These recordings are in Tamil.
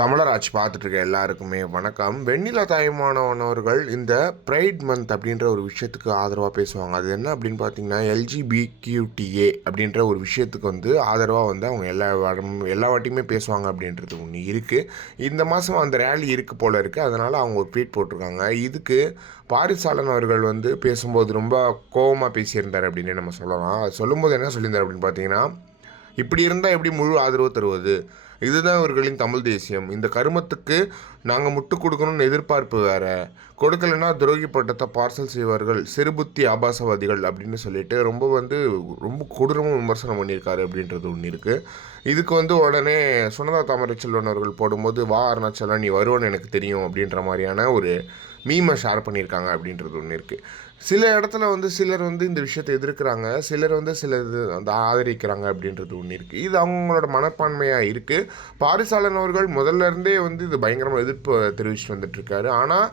தமிழராட்சி பார்த்துட்டு இருக்க எல்லாருக்குமே வணக்கம். வெண்ணிலா தாயுமானவன் அவர்கள் இந்த ப்ரைட் மந்த் அப்படின்ற ஒரு விஷயத்துக்கு ஆதரவாக பேசுவாங்க. அது என்ன அப்படின்னு பார்த்தீங்கன்னா, எல்ஜிபிக்யூடிஏ அப்படின்ற ஒரு விஷயத்துக்கு ஆதரவாக அவங்க எல்லா வாட்டியுமே பேசுவாங்க அப்படின்றது ஒன்று இருக்குது. இந்த மாதம் அந்த ரேலி இருக்குது போல் இருக்குது. அதனால் அவங்க ஒரு ட்வீட் போட்டிருக்காங்க. இதுக்கு பாரிசாலன் அவர்கள் பேசும்போது ரொம்ப கோபமாக பேசியிருந்தார் அப்படின்னு நம்ம சொல்லலாம். அது சொல்லும்போது என்ன சொல்லியிருந்தார் அப்படின்னு பார்த்தீங்கன்னா, இப்படி இருந்தால் எப்படி முழு ஆதரவு தருவது? இதுதான் இவர்களின் தமிழ் தேசியம். இந்த கருமத்துக்கு நாங்கள் முட்டு கொடுக்கணும்னு எதிர்பார்ப்பு வேற. கொடுக்கலைன்னா துரோகி பட்டத்தை பார்சல் செய்வார்கள், சிறுபுத்தி ஆபாசவாதிகள் அப்படின்னு சொல்லிட்டு ரொம்ப கொடூரமாக விமர்சனம் பண்ணியிருக்காரு அப்படின்றது ஒன்று இருக்குது. இதுக்கு உடனே சுனந்தா தாமரைச்செல்வன் அவர்கள் போடும்போது, வா அருணாச்சலம் நீ வருவன்னு எனக்கு தெரியும் அப்படின்ற மாதிரியான ஒரு மீமை ஷேர் பண்ணியிருக்காங்க அப்படின்றது ஒன்று இருக்குது. சில இடத்துல சிலர் இந்த விஷயத்தை எதிர்க்கிறாங்க, சிலர் சில இது ஆதரிக்கிறாங்க அப்படின்றது ஒன்று இருக்குது. இது அவங்களோட மனப்பான்மையாக இருக்குது. பாரிசாலன் அவர்கள் முதல்ல இருந்தே இது பயங்கரமாக எதிர்ப்பு தெரிவிச்சுட்டு வந்துட்டுருக்காரு. ஆனால்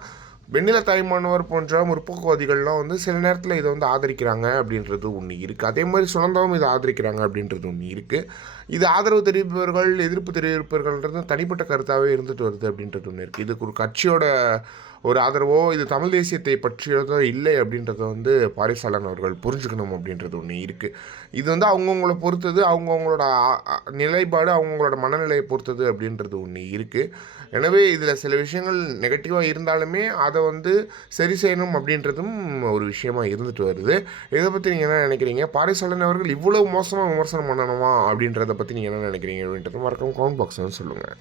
வெண்ணில தாய்மானவர் போன்ற முற்போக்குவாதிகள்லாம் சில நேரத்தில் இதை ஆதரிக்கிறாங்க அப்படின்றது ஒன்று இருக்குது. அதே மாதிரி சுனந்தாவும் இதை ஆதரிக்கிறாங்க அப்படின்றது ஒன்று இருக்குது. இது ஆதரவு தெரிவிப்பவர்கள், எதிர்ப்பு தெரிவிப்பவர்கள்ன்றது தனிப்பட்ட கருத்தாகவே இருந்துட்டு வருது அப்படின்றது ஒன்று இருக்குது. இதுக்கு ஒரு கட்சியோட ஒரு ஆதரவோ இது தமிழ் தேசியத்தை பற்றியதோ இல்லை அப்படின்றத பாரிசாலன் அவர்கள் புரிஞ்சுக்கணும் அப்படின்றது ஒன்று இருக்குது. இது அவங்கவுங்கள பொறுத்தது, அவங்கவுங்களோட நிலைப்பாடு, அவங்களோட மனநிலையை பொறுத்தது அப்படின்றது ஒன்று இருக்குது. எனவே இதில் சில விஷயங்கள் நெகட்டிவாக இருந்தாலுமே அதை சரி செய்யணும் அப்படின்றதும் ஒரு விஷயமா இருந்துட்டு வருது. இதை பற்றி நீங்கள் என்ன நினைக்கிறீங்க? பாரிசாலன் அவர்கள் இவ்வளோ மோசமாக விமர்சனம் பண்ணணுமா அப்படின்றத பற்றி நீங்கள் என்ன நினைக்கிறீங்க அப்படின்றது மறக்காம கமெண்ட் பாக்ஸில் சொல்லுங்கள்.